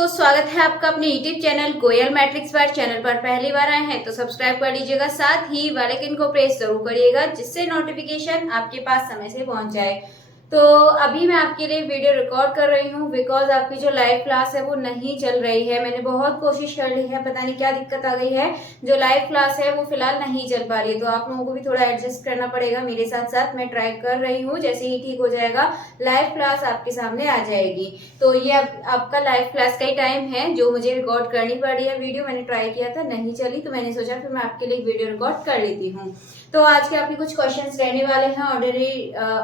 दोस्तों, स्वागत है आपका अपने यूट्यूब चैनल कोयल मैट्रिक्स बार। चैनल पर पहली बार आए हैं तो सब्सक्राइब कर लीजिएगा, साथ ही बेल आइकन को प्रेस जरूर करिएगा जिससे नोटिफिकेशन आपके पास समय से पहुंच जाए। तो अभी मैं आपके लिए वीडियो रिकॉर्ड कर रही हूँ बिकॉज आपकी जो लाइव क्लास है वो नहीं चल रही है। मैंने बहुत कोशिश कर ली है, पता नहीं क्या दिक्कत आ गई है, जो लाइव क्लास है वो फिलहाल नहीं चल पा रही है। तो आप लोगों को भी थोड़ा एडजस्ट करना पड़ेगा मेरे साथ साथ। मैं ट्राई कर रही हूँ, जैसे ही ठीक हो जाएगा लाइव क्लास आपके सामने आ जाएगी। तो ये आपका लाइव क्लास का ही टाइम है जो मुझे रिकॉर्ड करनी पड़ रही है। वीडियो मैंने ट्राई किया था, नहीं चली, तो मैंने सोचा फिर मैं आपके लिए वीडियो रिकॉर्ड कर लेती हूँ। तो आज के आपके कुछ क्वेश्चंस रहने वाले हैं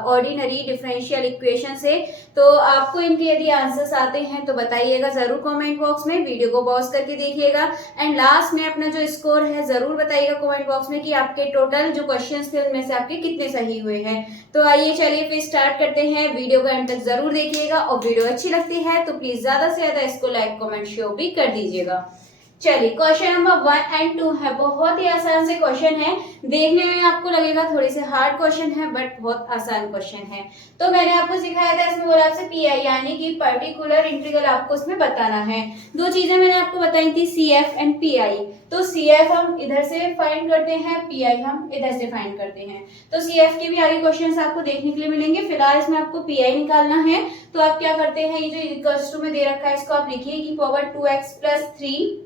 ऑर्डिनरी डिफरेंशियल इक्वेशन से। तो आपको इनके यदि आंसर्स आते हैं तो बताइएगा जरूर कमेंट बॉक्स में, वीडियो को पॉज करके देखिएगा एंड लास्ट में अपना जो स्कोर है जरूर बताइएगा कमेंट बॉक्स में कि आपके टोटल जो क्वेश्चंस थे उनमें से आपके कितने सही हुए हैं। तो आइए चलिए फिर स्टार्ट करते हैं। वीडियो को एंड तक जरूर देखिएगा और वीडियो अच्छी लगती है तो प्लीज ज्यादा से ज्यादा इसको लाइक कमेंट शेयर भी कर दीजिएगा। चलिए क्वेश्चन नंबर 1 एंड 2 है, बहुत ही आसान से क्वेश्चन है। देखने में आपको लगेगा थोड़ी से हार्ड क्वेश्चन है बट बहुत आसान क्वेश्चन है। तो मैंने आपको सिखाया था, इसमें बोला आपसे पीआई यानी कि पर्टिकुलर इंटीग्रल आपको इसमें बताना है। दो चीजें मैंने आपको बताई थी, सीएफ एंड पीआई। तो सीएफ हम इधर से फाइंड करते हैं, पीआई हम इधर से फाइंड करते हैं। तो सीएफ के भी आगे क्वेश्चन आपको देखने के लिए मिलेंगे। फिलहाल इसमें आपको पीआई निकालना है। तो आप क्या करते हैं, ये जो इक्वल्स टू में दे रखा है इसको आप लिखिए कि पावर 2x+3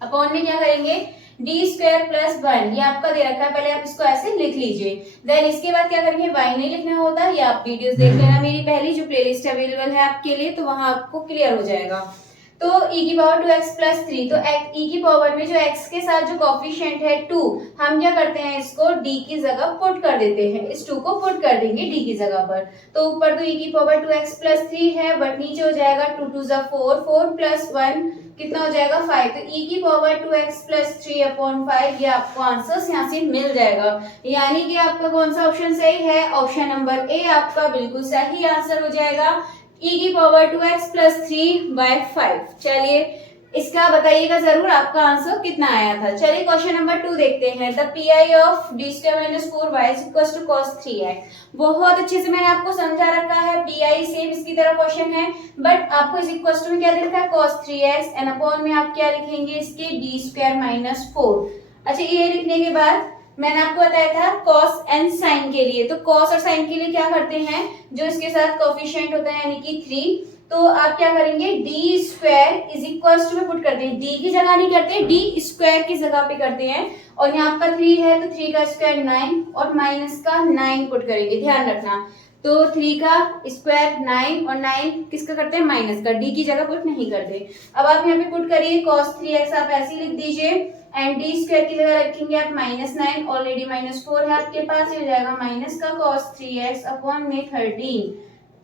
अपॉन में क्या करेंगे d²+1, ये आपका दे रखा है, पहले आप इसको ऐसे लिख लीजिए। देन इसके बाद क्या करेंगे, y नहीं लिखना होता, ये आप वीडियोस देख लेना मेरी पहली जो प्लेलिस्ट अवेलेबल है आपके लिए, तो वहां आपको क्लियर हो जाएगा। तो e⁻²x+3, तो e की पावर में जो x के साथ जो कोफिशिएंट है 2, हम क्या करते हैं इसको d की जगह पुट कर देते हैं, इस 2 को पुट कर देंगे d की जगह पर। तो ऊपर तो e⁻²x+3 है बट नीचे हो जाएगा 2 2 4, 4 + 1 कितना हो जाएगा 5। तो e⁻²x+3 अपॉन 5, ये आपको आंसर यहाँ से मिल जाएगा। यानी कि आपका कौन सा ऑप्शन सही है, ऑप्शन नंबर ए आपका बिल्कुल सही आंसर हो जाएगा, e⁻²x+3/5। चलिए इसका बताइएगा जरूर आपका आंसर कितना आया था। चलिए क्वेश्चन नंबर 2 देखते हैं। The pi of d²-4y = cos 3x। बहुत अच्छे से मैंने आपको समझा रखा है, पीआई सेम इसकी तरह क्वेश्चन है बट आपको इस इक्वल में क्या दे रखा है, cos 3x एंड अपॉन में आप क्या लिखेंगे इसके d²-4। अच्छा, ये लिखने के बाद मैंने आपको बताया था cos एंड sin के लिए। तो cos और sin के लिए क्या करते हैं, जो इसके साथ कोफिशिएंट होता है यानी कि 3, तो आप क्या करेंगे d² में पुट करते हैं, d की जगह नहीं करते, d² की जगह पे करते हैं। और यहाँ आपका 3 है तो 3 का स्क्वायर 9 और माइनस का 9 पुट करेंगे, ध्यान रखना। तो 3 का स्क्वायर 9 और 9 किसका करते हैं, माइनस का, d की जगह पुट नहीं करते। अब आप यहाँ पे पुट करिए cos 3x, आप ऐसे लिख दीजिए एंड d² की जगह रखेंगे आप -9, ऑलरेडी -4 है आपके पास, ये हो जाएगा माइनस का cos 3x अपॉन में 13,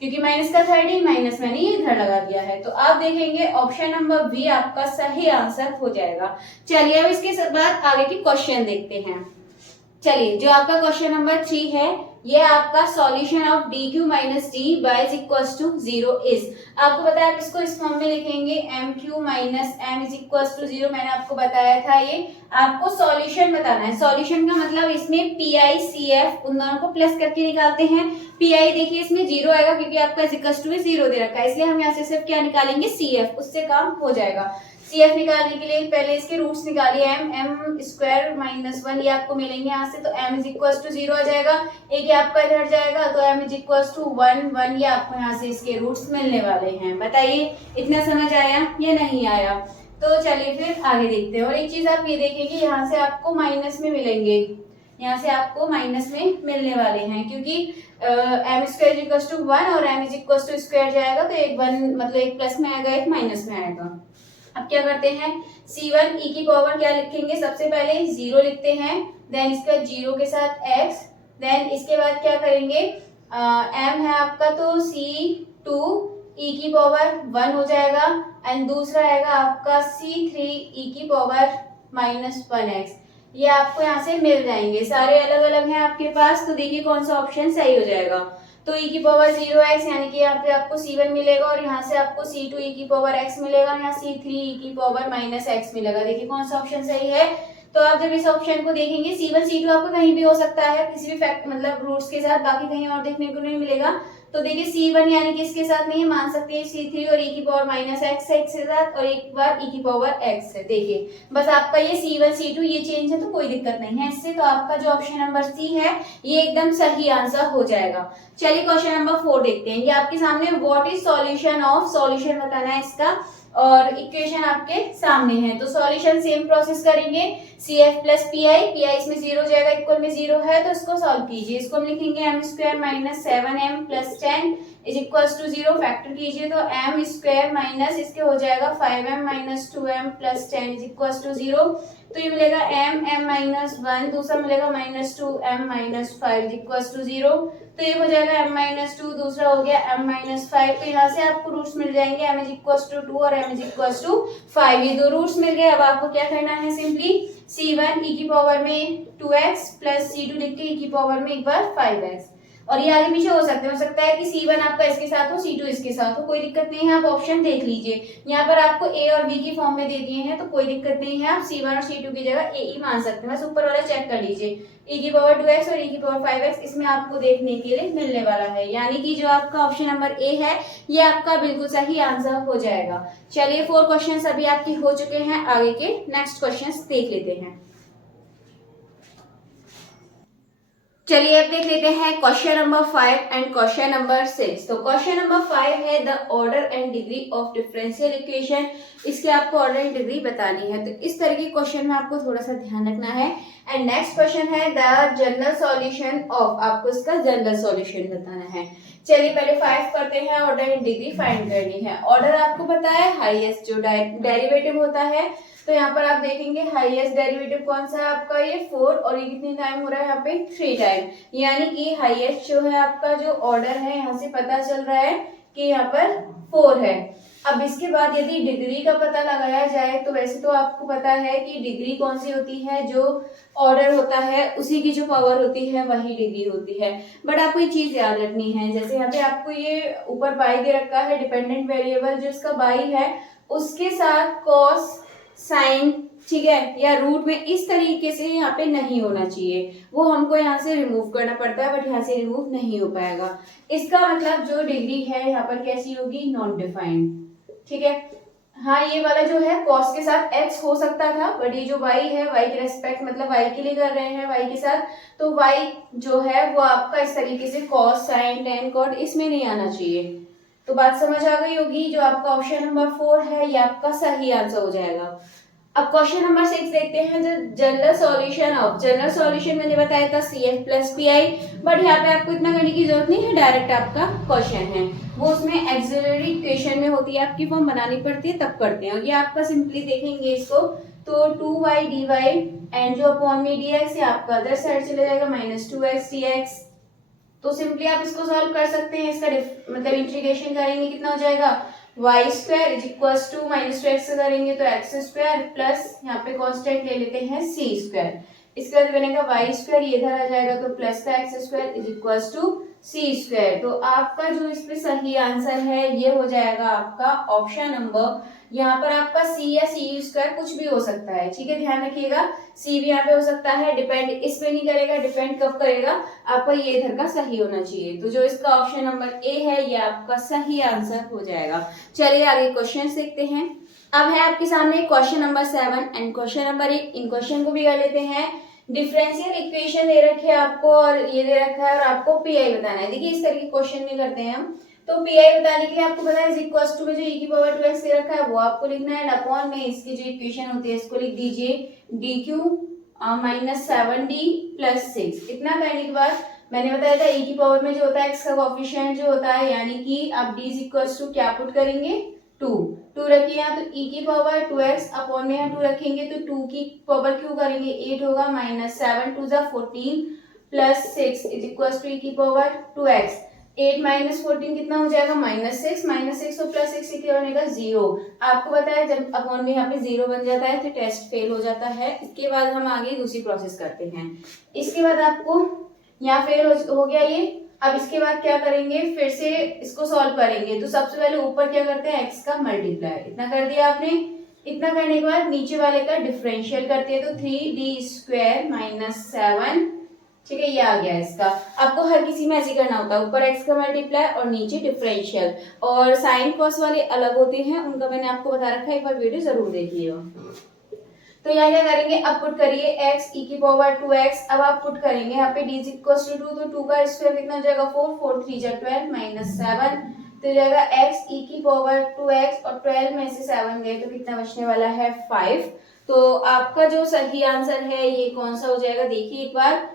क्योंकि माइनस का 13 माइनस मैंने ये इधर लगा दिया है। तो आप देखेंगे ऑप्शन नंबर बी आपका सही आंसर हो जाएगा। चलिए अब इसके बाद आगे की क्वेश्चन देखते हैं। चलिए जो आपका क्वेश्चन नंबर 3 है, ये आपका solution of dq - d y = 0 is. आपको बताया आप इसको इस फॉर्म में लिखेंगे mq - m = 0। मैंने आपको बताया था ये आपको सॉल्यूशन बताना है। सॉल्यूशन का मतलब इसमें पीआई सीएफ उन दोनों को प्लस करके निकालते हैं। पीआई देखिए इसमें 0 आएगा क्योंकि आपका इक्वल टू 0 दे रखा है, इसलिए हम यहाँ से सिर्फ क्या निकालेंगे, सीएफ, उससे काम हो जाएगा। सीएफ निकालने के लिए पहले इसके रूट्स निकालिए, m² - 1 ये आपको मिलेंगे यहाँ से, तो m = 0 आ जाएगा। एक ये आपका इधर जाएगा तो m = 1 1, ये आपको यहाँ से इसके रूट्स मिलने वाले हैं। बताइए इतना समझ आया या नहीं आया। तो चलिए फिर आगे देखते हैं। और एक चीज आप ये देखेंगे, यहाँ से आपको माइनस में मिलेंगे, यहाँ से आपको माइनस में मिलने वाले हैं क्योंकि m² = 1 और m = जाएगा तो एक 1 मतलब एक प्लस में आएगा एक माइनस में आएगा। अब क्या करते हैं, c1 e की पावर क्या लिखेंगे, सबसे पहले 0 लिखते हैं, देन इसका 0 के साथ x, देन इसके बाद क्या करेंगे, m है आपका तो c2 e की पावर 1 हो जाएगा एंड दूसरा आएगा आपका c3 e की पावर -1x। ये आपको यहाँ से मिल जाएंगे, सारे अलग अलग हैं आपके पास। तो देखिए कौन सा ऑप्शन सही हो जाएगा। तो e की पावर 0x यानी कि यहाँ पे आपको c1 मिलेगा और यहाँ से आपको c2 e की पावर x मिलेगा, यहाँ c3 e की पावर -x मिलेगा। देखिए कौन सा ऑप्शन सही है, तो आप जब इस ऑप्शन को देखेंगे C1 C2 आपको कहीं भी हो सकता है, किसी भी फैक्ट मतलब रूट्स के साथ, बाकी कहीं और देखने को नहीं मिलेगा। तो देखिए C1 यानी कि इसके साथ नहीं है, मान सकते हैं C3 और e की पावर माइनस एक्स है इसके साथ, और एक बार e की पावर x है। देखिए बस आपका ये C1 C2 ये चेंज है तो कोई दिक्कत नहीं है इससे, तो आपका जो ऑप्शन नंबर C है ये एकदम सही आंसर हो जाएगा। चलिए क्वेश्चन नंबर 4 देखते हैं। ये आपके सामने what is solution of, solution बताना है इसका, और इक्वेशन आपके सामने है। तो सॉल्यूशन सेम प्रोसेस करेंगे, CF प्लस PI इसमें 0 जाएगा, इक्वल में 0 है तो इसको सॉल्व कीजिए। इसको हम लिखेंगे m square minus 7m plus 10 is equal to 0, factor कीजिए तो m स्क्वायर माइनस इसके हो जाएगा 5m minus 2m plus 10 is equal to 0। तो ये मिलेगा m माइनस 1, दूसरा मिलेगा minus 2m minus 5 is equal to 0। तो ये हो जाएगा m माइनस 2, दूसरा हो गया m माइनस 5। तो यहाँ से आपको रूट्स मिल जाएंगे, m इज इक्वल टू 2 और m इज इक्वल टू 5, ये दो रूट्स मिल गए। अब आपको क्या करना है, सिंपली C1 e की पावर में 2x प्लस C2 लिख के e की पावर में एक बार 5x, और ये आगे पीछे हो सकता है कि C1 आपका इसके साथ हो, C2 इसके साथ हो, कोई दिक्कत नहीं है। आप ऑप्शन देख लीजिए, यहाँ पर आपको A और B की फॉर्म में दे दिए हैं तो कोई दिक्कत नहीं है, आप C1 और C2 की जगह AE मान सकते हैं। बस ऊपर वाला चेक कर लीजिए, e की पावर 2x और e की पावर 5x इसमें आपको देखने के लिए मिलने वाला है, यानी कि जो आपका ऑप्शन नंबर A है ये आपका बिल्कुल सही आंसर हो जाएगा। चलिए 4 क्वेश्चन अभी आपके हो चुके हैं, आगे के नेक्स्ट क्वेश्चन देख लेते हैं। चलिए अब देख लेते हैं question number 5 and question number 6। तो क्वेश्चन नंबर 5 है the order and degree of differential equation, इसके आपको ऑर्डर एंड डिग्री बतानी है। तो इस तरह के क्वेश्चन में आपको थोड़ा सा ध्यान रखना है। एंड नेक्स्ट क्वेश्चन है द जनरल सॉल्यूशन ऑफ, आपको इसका जनरल सॉल्यूशन बताना है। चलिए पहले 5 करते हैं, ऑर्डर एंड डिग्री फाइंड करनी है। ऑर्डर आपको पता है हाईएस्ट जो डेरिवेटिव होता है, तो यहाँ पर आप देखेंगे हाईएस्ट डेरिवेटिव कौन सा है आपका, ये 4, और ये कितने टाइम हो रहा है यहाँ पे 3 टाइम, यानी कि हाईएस्ट जो है आपका जो ऑर्डर है यहाँ से पता चल रहा है कि यहाँ पर 4 है। अब इसके बाद यदि डिग्री का पता लगाया जाए तो वैसे तो आपको पता है कि डिग्री कौन सी होती है, जो ऑर्डर होता है उसी की जो पावर होती है वही डिग्री होती है। बट आपको ये चीज याद रखनी है, जैसे यहाँ पे आपको ये ऊपर बाई दे रखा है, डिपेंडेंट वेरिएबल जो इसका बाई है उसके साथ कॉस साइन, ठीक है, या रूट में इस तरीके से यहाँ पे नहीं होना चाहिए, वो हमको यहाँ से रिमूव करना पड़ता है, बट यहाँ से रिमूव नहीं हो पाएगा। इसका मतलब जो डिग्री है यहाँ पर कैसी होगी, नॉन डिफाइंड, ठीक है। हाँ ये वाला जो है कॉस के साथ x हो सकता था, बट ये जो y है y के रेस्पेक्ट मतलब y के लिए कर रहे हैं y के साथ, तो y जो है वो आपका इस तरीके से कॉस साइन टेन कॉट इसमें नहीं आना चाहिए। तो बात समझ आ गई होगी, जो आपका ऑप्शन नंबर 4 है ये आपका सही आंसर हो जाएगा। अब क्वेश्चन नंबर 6 देखते हैं, जो general solution of, general solution मैंने बताया था CF प्लस PI, बट यहाँ पे आपको इतना करने की जरूरत नहीं है, डायरेक्ट आपका क्वेश्चन है वो उसमें एक्सिलरी इक्वेशन में होती है, आपकी फॉर्म बनानी पड़ती है तब करते हैं। और ये आपका सिंपली देखेंगे इसको तो 2y dy एंड जो अपॉन में dx है आपका अदर साइड चले जाएगा माइनस 2x dx। तो सिंपली आप इसको सॉल्व कर सकते हैं, इसका मतलब इंटीग्रेशन करेंगे कितना हो जाएगा, y square is equal to minus 2x से करेंगे तो x स्क्वायर प्लस यहाँ पे कांस्टेंट ले लेते हैं c स्क्वायर, इसके बाद बनेगा y स्क्वायर, ये इधर आ जाएगा तो प्लस का x square is equal to c square. तो आपका जो इस पे सही आंसर है ये हो जाएगा आपका ऑप्शन नंबर, यहाँ पर आपका c या c स्क्वायर कुछ भी हो सकता है, ठीक है, ध्यान रखिएगा, c भी यहाँ पे हो सकता है, डिपेंड इस पे नहीं करेगा, डिपेंड कब करेगा, आपका ये इधर का सही होना चाहिए। तो जो इसका ऑप्शन नंबर ए है ये आपका सही आंसर हो जाएगा। चलिए आगे क्वेश्चन देखते हैं। अब है आपके सामने question number 7 and question number 8, in question को भी कर लेते हैं। डिफरेंशियल इक्वेशन दे रखे है आपको और ये दे रखा है और आपको पीआई बताना है। देखिए इस तरह के क्वेश्चन में करते हैं हम, तो पीआई बताने के लिए आपको पता है इज इक्वल टू में जो e की पावर 2x दे रखा है वो आपको लिखना है, अपॉन में इसकी जो इक्वेशन होती है इसको लिख दीजिए dq माइनस 7d प्लस 6। इतना करने के बाद मैंने बताया था e की पावर में जो होता है x का कोएफिशिएंट जो होता है, यानी कि आप d इज इक्वल टू क्या पुट करेंगे 2 रखिए यहाँ, तो e की पावर 2x अपॉन में यहाँ 2 रखेंगे तो 2 की पावर क्यों करेंगे 8 होगा, माइनस 7 2 जा 14 plus 6 is equal to e की पावर 2x। 8 माइनस 14 कितना हो जाएगा -6, -6 और प्लस 6 क्या बनेगा 0। आपको पता है जब अपॉन में यहाँ पे 0 बन जाता है तो टेस्ट फेल हो जाता है। इसके बाद हम आगे दूसरी प्रोसेस करते हैं। इसके बाद आपको यहाँ फेल हो गया ये, अब इसके बाद क्या करेंगे, फिर से इसको सॉल्व करेंगे। तो सबसे पहले ऊपर क्या करते हैं x का मल्टीप्लाई, इतना कर दिया आपने, इतना करने के बाद नीचे वाले का डिफरेंशियल करते हैं, तो 3d² माइनस 7, ठीक है, ये आ गया इसका। आपको हर किसी में ऐसे करना होता है, ऊपर x का मल्टीप्लाई और नीचे डिफरेंशियल। और साइन कॉस वाले अलग होते हैं, उनका मैंने आपको बता रखा है, एक बार वीडियो जरूर देखिएगा। तो यहाँ क्या करेंगे, अब पुट करिए x e की पावर 2x। अब आप पुट करेंगे यहाँ पे d इज इक्वल टू 2, तो 2 का स्क्वायर कितना हो जाएगा 4, 4 3 जा 12 माइनस 7, तो हो जाएगा x e की पावर 2x और 12 में से 7 गए तो कितना बचने वाला है 5। तो आपका जो सही आंसर है ये कौन सा हो जाएगा, देखिए एक बार,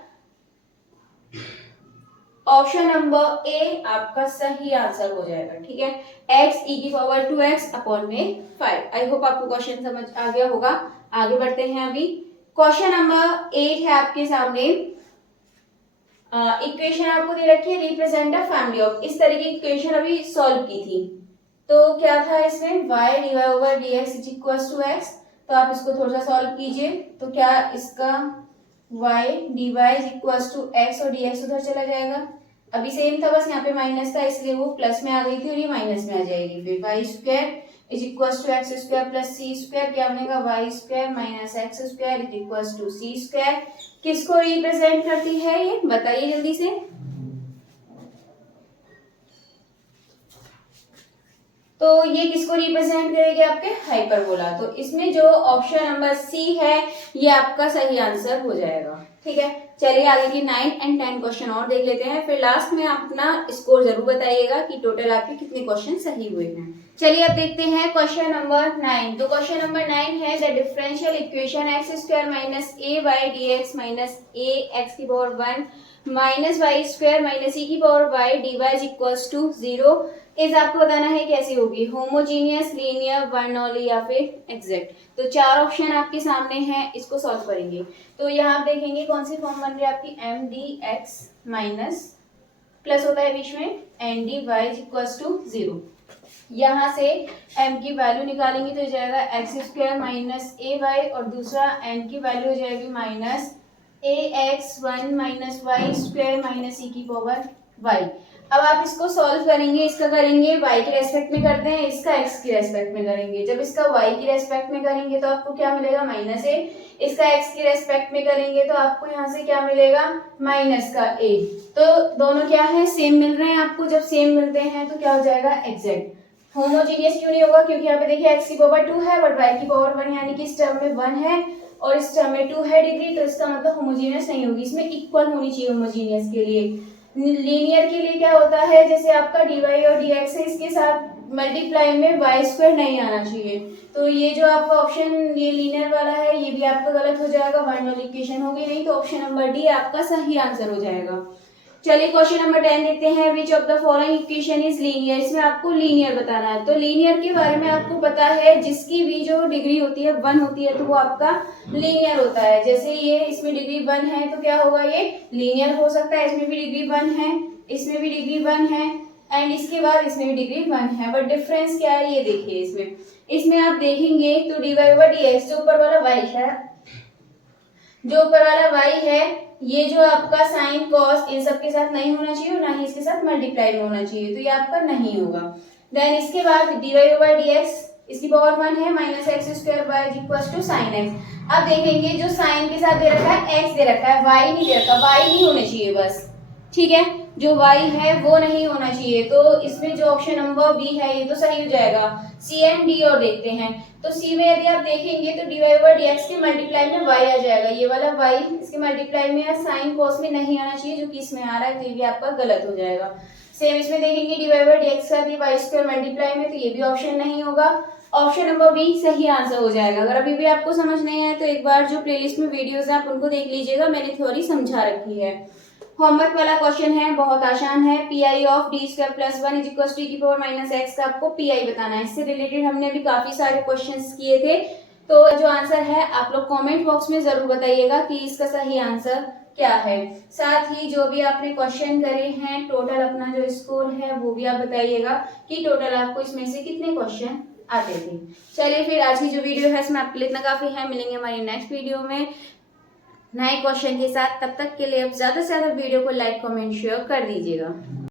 ऑप्शन नंबर ए आपका सही आंसर हो जाएगा। ठीक है, x e की पावर 2x अपॉन में 5। आई होप आपको क्वेश्चन समझ आ गया होगा। आगे बढ़ते हैं। अभी क्वेश्चन नंबर 8 है आपके सामने। इक्वेशन आपको दे रखी है, रिप्रेजेंट अ फैमिली ऑफ, इस तरह की इक्वेशन अभी सॉल्व की थी। तो क्या था इसमें, y divide over dx is equal to x। तो आप इसको थोड़ा सा सॉल्व कीजिए। तो क्या इसका y dy is equal to x और dx उधर चला जाएगा। अभी सेम था, बस यहाँ पे माइनस था इसलिए वो प्लस में आ गई थी और ये माइनस में आ जाएगी। फिर Y square is equal to X square plus C square, क्या बनेगा Y square minus X square is equal to C square. किसको रिप्रेजेंट करती है ये बताइए जल्दी से। तो ये किसको रिप्रेजेंट करेगी, आपके हाइपरबोला। तो इसमें जो ऑप्शन नंबर सी है ये आपका सही आंसर हो जाएगा। ठीक है, चलिए आगे की 9 एंड 10 क्वेश्चन और देख लेते हैं, फिर लास्ट में आप अपना स्कोर जरूर बताइएगा कि टोटल आपके कितने क्वेश्चन सही हुए हैं। चलिए अब देखते हैं क्वेश्चन नंबर 9। तो क्वेश्चन नंबर 9 है the differential equation x square minus a y d x minus a x की power 1 minus y square minus e की power y d Y is equals to 0 इस आपको बताना है कैसी होगी, होमोजीनियस, लीनियर, बर्नौली या फिर एग्जैक्ट। तो चार ऑप्शन आपके सामने हैं, इसको सॉल्व करेंगे। तो यहाँ आप देखेंगे कौन सी फॉर्म बन रही है आपकी, M D x minus plus होता है बीच में N D Y is equals to 0। यहाँ से m की वैल्यू निकालेंगे तो हो जाएगा x square minus a y और दूसरा n की वैल्यू हो जाएगी minus a x 1 minus y square minus e की पावर y। अब आप इसको सॉल्व करेंगे, इसका करेंगे y के रेस्पेक्ट में करते हैं, इसका x की रेस्पेक्ट में करेंगे। जब इसका y की रेस्पेक्ट में करेंगे तो आपको क्या मिलेगा माइनस a, इसका x की रेस्पेक्ट में करेंगे तो आपको यहाँ से क्या मिलेगा माइनस का a। तो दोनों क्या है सेम मिल रहे हैं आपको, जब सेम मिलते हैं तो क्या हो जाएगा एग्जैक्ट। होमोजीनियस क्यों नहीं होगा, क्योंकि यहाँ पे देखिए x की पावर 2 है बट y की पावर 1 यानी कि इस टर्म में 1 है और इस टर्म में 2 है डिग्री, तो इसका मतलब होमोजीनियस नहीं होगी, इसमें इक्वल होनी चाहिए होमोजीनियस के लिए। लीनियर के लिए क्या होता है, जैसे आपका dy और dx है इसके साथ मल्टीप्लाई में y स्क्वायर नहीं आना चाहिए। तो ये जो आपका ऑप्शन ये लीनियर वाला है ये भी आपका गलत हो जाएगा, बर्नौली इक्वेशन होगी नहीं, तो ऑप्शन नंबर डी आपका सही आंसर हो जाएगा। चलिए क्वेश्चन नंबर 10 देखते हैं, which of the following equation is linear. इसमें आपको लीनियर बताना है। तो लीनियर के बारे में आपको पता है जिसकी भी जो डिग्री होती है 1 होती है तो वो आपका लीनियर होता है। जैसे ये इसमें डिग्री 1 है तो क्या होगा ये लीनियर हो सकता है, इसमें भी डिग्री 1 है, इसमें भी डिग्री 1 है एंड इसके बाद इसमें भी डिग्री 1 है। बट डिफरेंस क्या है ये देखिए, इसमें आप देखेंगे तो dy ओवर dx जो ऊपर वाला y है, जो ऊपर वाला y है ये जो आपका साइन कॉस इन सब के साथ नहीं होना चाहिए और ना ही इसके साथ मल्टीप्लाई में होना चाहिए, तो ये आपका नहीं होगा। देन इसके बाद dy ओवर dx इसकी पावर 1 है minus X square Y equals to sine X. अब देखेंगे जो साइन के साथ दे रखा है x दे रखा है, y नहीं दे रखा, y नहीं होने चाहिए बस, ठीक है, जो y है वो नहीं होना चाहिए। तो इसमें जो ऑप्शन नंबर बी है ये तो सही हो जाएगा। सी एंड डी और देखते हैं, तो सी में यदि आप देखेंगे तो dy ओवर dx के मल्टीप्लाई में y आ जाएगा, ये वाला y इसके मल्टीप्लाई में या साइन कॉस में नहीं आना चाहिए जो कि इसमें आ रहा है, तो ये भी आपका गलत हो जाएगा। सेम इसमें देखेंगे dy ओवर dx का भी y स्क्वायर मल्टीप्लाई में, तो ये भी ऑप्शन नहीं होगा, ऑप्शन नंबर बी सही आंसर हो जाएगा। अगर अभी भी आपको समझ नहीं आया तो एक बार जो प्लेलिस्ट में वीडियोस है आप उनको देख लीजिएगा, मैंने थ्योरी समझा रखी है। होमवर्क वाला क्वेश्चन है, बहुत आसान है। P of D square plus 1 is equal to की पावर माइनस एक्स का आपको पीआई बताना है। इससे रिलेटेड हमने भी काफी सारे क्वेश्चंस किए थे, तो जो आंसर है आप लोग कमेंट बॉक्स में जरूर बताइएगा कि इसका सही आंसर क्या है। साथ ही जो भी आपने क्वेश्चन करे हैं टोटल अपना जो स्कोर है वो भी आप बताइएगा कि टोटल आपको इसमें से कितने क्वेश्चन आते थे। चलिए फिर आज की जो वीडियो है इसमें आपके लिए इतना काफी है, मिलेंगे हमारी नेक्स्ट वीडियो में नए क्वेश्चन के साथ। तब तक के लिए आप ज्यादा से ज्यादा वीडियो को लाइक कमेंट शेयर कर दीजिएगा।